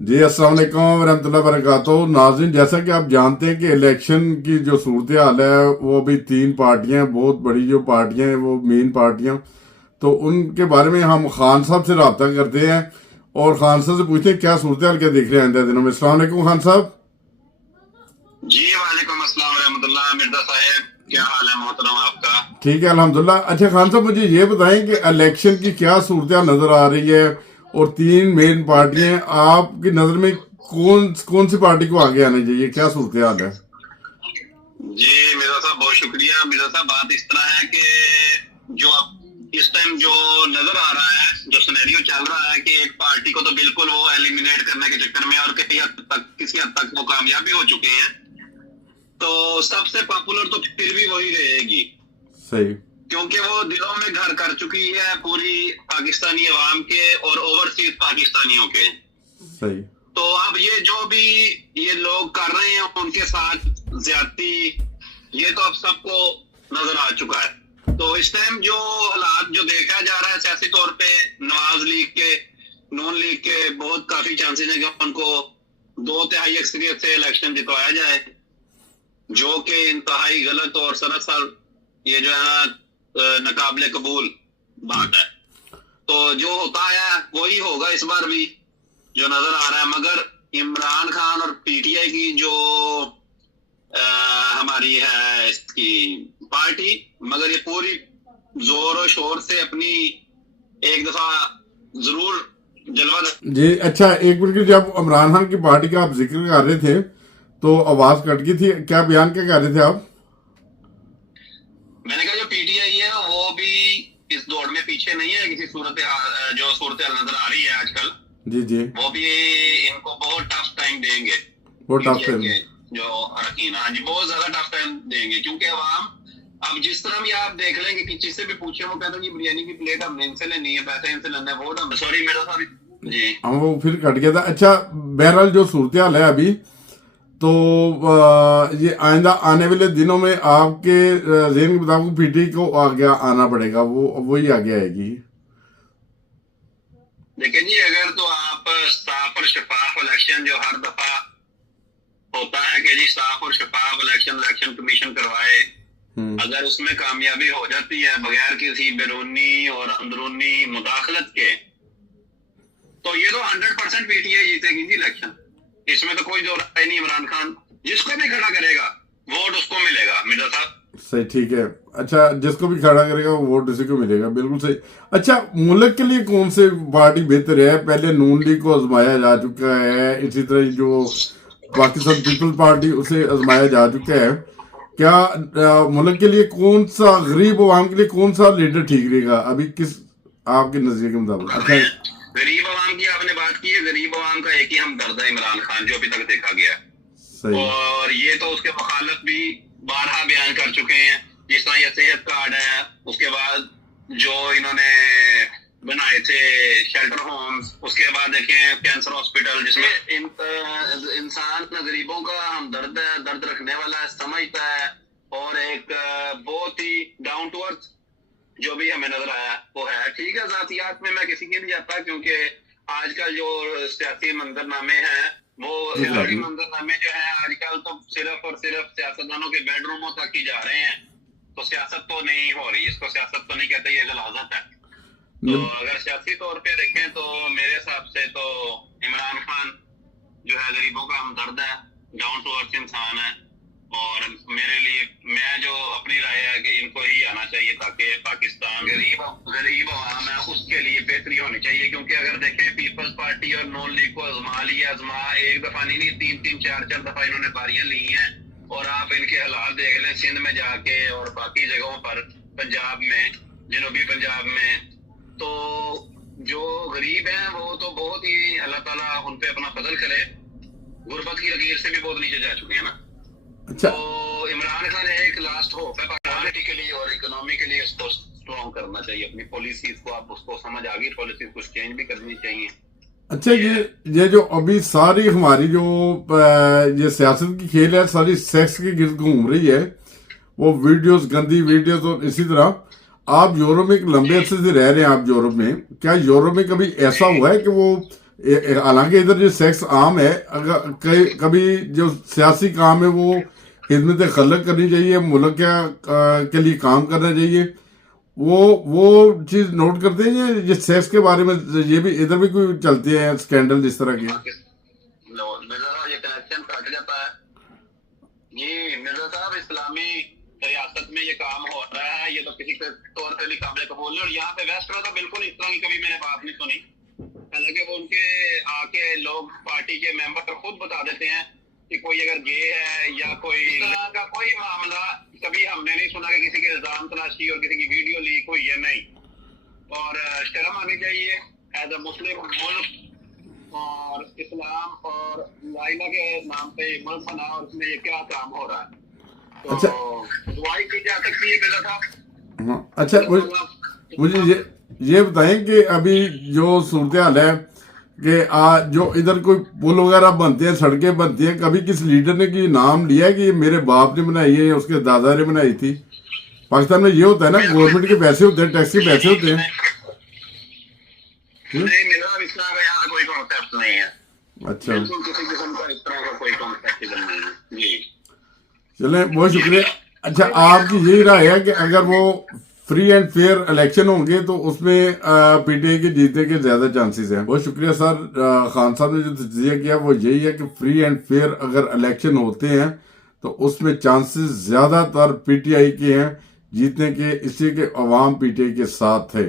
جی السلام علیکم ورحمۃ اللہ وبرکاتہ ناظرین، جیسا کہ آپ جانتے ہیں کہ الیکشن کی جو صورتحال ہے وہ ابھی تین پارٹیاں ہیں، بہت بڑی جو پارٹیاں ہیں وہ مین پارٹیاں، تو ان کے بارے میں ہم خان صاحب سے رابطہ کرتے ہیں اور خان صاحب سے پوچھتے ہیں کیا صورتحال کیا دیکھ رہے ہیں آئندہ دنوں میں۔ السلام علیکم خان صاحب۔ جی وعلیکم السلام ورحمۃ اللہ مرزا صاحب، کیا حال ہے محترم آپ کا؟ ٹھیک ہے الحمدللہ۔ اچھا خان صاحب، مجھے یہ بتائیں کہ الیکشن کی کیا صورتحال نظر آ رہی ہے اور تین مین پارٹیاں ہیں، آپ کی نظر میں کون سی پارٹی کو آگے آنا چاہیے، کیا صورتحال ہے؟ جی مرزا صاحب بہت شکریہ۔ مرزا صاحب بات اس طرح ہے کہ جو اب اس ٹائم جو نظر آ رہا ہے، جو سینیریو چل رہا ہے کہ ایک پارٹی کو تو بالکل وہ ایلیمینیٹ کرنے کے چکر میں اور کسی حد تک وہ کامیابی ہو چکے ہیں، تو سب سے پاپولر تو پھر بھی وہی رہے گی، صحیح، کیونکہ وہ دلوں میں گھر کر چکی ہے پوری پاکستانی عوام کے اور اوورسیز پاکستانیوں کے۔ صحیح، تو اب یہ جو بھی یہ لوگ کر رہے ہیں ان کے ساتھ زیادتی، یہ تو اب سب کو نظر آ چکا ہے۔ تو اس ٹائم جو حالات جو دیکھا جا رہا ہے سیاسی طور پہ، نواز لیگ کے، نون لیگ کے بہت کافی چانسز ہیں کہ ان کو 2/3 اکثریت سے الیکشن جتوایا جائے، جو کہ انتہائی غلط اور سراسر یہ جو ہے ناقابل قبول بات ہے۔ تو جو ہوتا ہے وہی ہوگا اس بار بھی جو نظر آ رہا ہے، مگر عمران خان اور پی ٹی آئی کی جو ہماری ہے اس کی پارٹی، مگر یہ پوری زور و شور سے اپنی ایک دفعہ ضرور جلوہ۔ جی اچھا ایک منٹ، جب عمران خان کی پارٹی کا آپ ذکر کر رہے تھے تو آواز کٹ گئی تھی، کیا بیان کیا کر رہے تھے آپ؟ میں نے کہا جو پی ٹی آئی ہے وہ بھی اس دوڑ میں پیچھے نہیں ہے، کسی صورتحال جو صورتحال نظر آ رہی ہے آج کل، جی جی، وہ بھی ان کو بہت ٹف ٹائم دیں گے۔ وہ ٹف ٹائم، جو اراکین، ہاں جی بہت زیادہ ٹف ٹائم دیں گے، کیونکہ عوام اب جس طرح بھی آپ دیکھ لیں گے کہ جس سے بھی پوچھیں وہ کہتے ہیں کہ بریانی کی پلیٹ ہم نے ان سے لینی ہے، پیسے ان سے لینا ہے، ووٹ ہم، سوری میرا صاحب جی ہم وہ پھر کٹ گیا تھا۔ اچھا بہرحال جو صورتحال ہے ابھی تو یہ آئندہ آنے والے دنوں میں آپ کے ذہن کے مطابق پی ٹی کو آگے آنا پڑے گا، وہی آگے آئے گی۔ دیکھیں جی، اگر تو آپ صاف اور شفاف الیکشن جو ہر دفعہ ہوتا ہے کہ جی صاف اور شفاف الیکشن کمیشن کروائے، اگر اس میں کامیابی ہو جاتی ہے بغیر کسی بیرونی اور اندرونی مداخلت کے، تو یہ تو 100% پی ٹی آئی جیتے گی جی الیکشن، اس میں تو کوئی دو رائے نہیں۔ عمران خان جس کو بھی کھڑا کرے گا ووٹ اس کو ملے گا مرزا صاحب۔ صحیح، ٹھیک ہے۔ اچھا جس کو بھی کھڑا کرے گا وہ ووٹ اسی کو ملے گا، بالکل صحیح۔ اچھا ملک کے لیے کون سے پارٹی بہتر ہے؟ پہلے نون لیگ کو آزمایا جا چکا ہے، اسی طرح جو پاکستان پیپل پارٹی اسے آزمایا جا چکا ہے، کیا ملک کے لیے کون سا، غریب عوام کے لیے کون سا لیڈر ٹھیک رہے گا ابھی کس آپ کے نظریے کے مطابق؟ اچھا غریب عوام کی آپ نے بات کی ہے، غریب عوام کا ایک ہی ہمدرد ہے عمران خان، جو ابھی تک دیکھا گیا ہے، صحیح، اور یہ تو اس کے مخالف بھی بارہا بیان کر چکے ہیں، جس طرح یہ صحت کارڈ ہے، اس کے بعد جو انہوں نے بنائے تھے شیلٹر ہومز، اس کے بعد دیکھیں کینسر ہاسپٹل، جس میں انسان غریبوں کا ہمدرد ہے، درد رکھنے والا ہے، سمجھتا ہے، اور ایک بہت ہی ڈاؤن ٹو ارتھ جو بھی ہمیں نظر آیا وہ ہے۔ ٹھیک ہے ذاتیات میں کسی کے نہیں جاتا، کیونکہ آج کل جو سیاسی منظر نامے ہیں وہ ہلاڑی منظر نامے جو ہیں آج کل تو صرف اور صرف سیاستدانوں کے بیڈ روموں تک ہی جا رہے ہیں، تو سیاست تو نہیں ہو رہی، اس کو سیاست تو نہیں کہتے، یہ غلاظت ہے۔ تو اگر سیاسی طور پہ دیکھیں تو میرے حساب سے تو عمران خان جو ہے غریبوں کا ہمدرد ہے، ڈاؤن ٹو ارتھ انسان ہے، اور میرے لیے میں جو اپنی رائے ہے کہ ان کو ہی آنا چاہیے، تاکہ پاکستان غریب عوام ہے اس کے لیے بہتری ہونی چاہیے۔ کیونکہ اگر دیکھیں پیپلز پارٹی اور نون لیگ کو آزما ایک دفعہ نہیں، 3 4 دفعہ انہوں نے باریاں لی ہیں، اور آپ ان کے حالات دیکھ لیں سندھ میں جا کے اور باقی جگہوں پر، پنجاب میں، جنوبی پنجاب میں، تو جو غریب ہیں وہ تو بہت ہی اللہ تعالیٰ ان پہ اپنا فضل کرے، غربت کی لکیر سے بھی بہت نیچے جا چکے ہیں نا۔ اچھا تو عمران خان ایک لاسٹ ہوپ ہے پولیٹیکلی اور اکنامکلی، اس کو اسٹرانگ کرنا چاہیے، اپنی پالیسیز کو، آپ اس کو سمجھ آ گئی، پالیسیز کچھ چینج بھی کرنی چاہیے۔ اچھا یہ جو ابھی ساری ہماری جو یہ سیاست کی کھیل ہے ساری سیکس کے گرد گھوم رہی ہے، وہ ویڈیوز، گندی ویڈیوز، اور اسی طرح آپ یورپ میں ایک لمبے عرصے سے رہ رہے ہیں، آپ یورپ میں، کیا یورپ میں کبھی ایسا ہوا ہے کہ وہ حالانکہ ادھر جو سیکس عام ہے، اگر کبھی جو سیاسی کام ہے وہ خدمت خلق کرنی چاہیے، ملک کے لیے کام کرنا چاہیے، وہ چیز نوٹ کرتے ہیں یہ سیکس کے بارے میں، یہ بھی ادھر بھی کوئی چلتے ہیں اسکینڈل اس طرح کے؟ مرزا صاحب یہ کنیکشن کٹ جاتا ہے جی مرزا صاحب، اسلامی ریاست میں یہ کام ہو رہا ہے، یہ تو کسی کے طور پہ بھی قابل قبول نہیں، اور یہاں پہ ویسٹ میں تو بالکل اس طرح کی کبھی میں نے بات نہیں سنی، حالانکہ وہ ان کے آ کے لوگ پارٹی کے ممبر خود بتا دیتے ہیں کہ کوئی اگر گے ہے یا کوئی اس طرح کا کوئی معاملہ کبھی ہم نے نہیں سنا کہ کسی کے الزام تلاشی اور کسی کی ویڈیو لیک ہوئی ہے، نہیں۔ اور شرم آنی چاہیے ایز اے مسلم ملک، اور اسلام اور لائلہ کے نام پہ ملک بنا، اور اس میں یہ کیا کام ہو رہا ہے، تو دعائی کی جا سکتی ہے مرزا صاحب۔ اچھا مجھے یہ بتائیں کہ ابھی جو صورتحال ہے کہ جو ادھر کوئی پل وغیرہ بنتے ہیں، سڑکیں بنتی ہیں، کبھی کس لیڈر نے کی نام لیا ہے کہ یہ میرے باپ نے بنائی ہے، اس کے دادا نے بنائی تھی؟ پاکستان میں یہ ہوتا ہے نا، گورنمنٹ کے پیسے ہوتے ہیں، ٹیکس کے پیسے ہوتے ہیں۔ نہیں میرا اس طرح کا یہاں کوئی کانسیپٹ نہیں ہے، اچھا کسی قسم کا اس طرح کا کوئی کانسیپٹ نہیں ہے جی۔ چلیں بہت شکریہ۔ اچھا آپ کی یہی رائے ہے کہ اگر وہ فری اینڈ فیئر الیکشن ہوں گے تو اس میں پی ٹی آئی کے جیتنے کے زیادہ چانسز ہیں؟ بہت شکریہ سر، خان صاحب نے جو تجزیہ کیا وہ یہی ہے کہ فری اینڈ فیئر اگر الیکشن ہوتے ہیں تو اس میں چانسز زیادہ تر پی ٹی آئی کے ہیں جیتنے کے، اس لیے کہ عوام پی ٹی آئی کے ساتھ ہے۔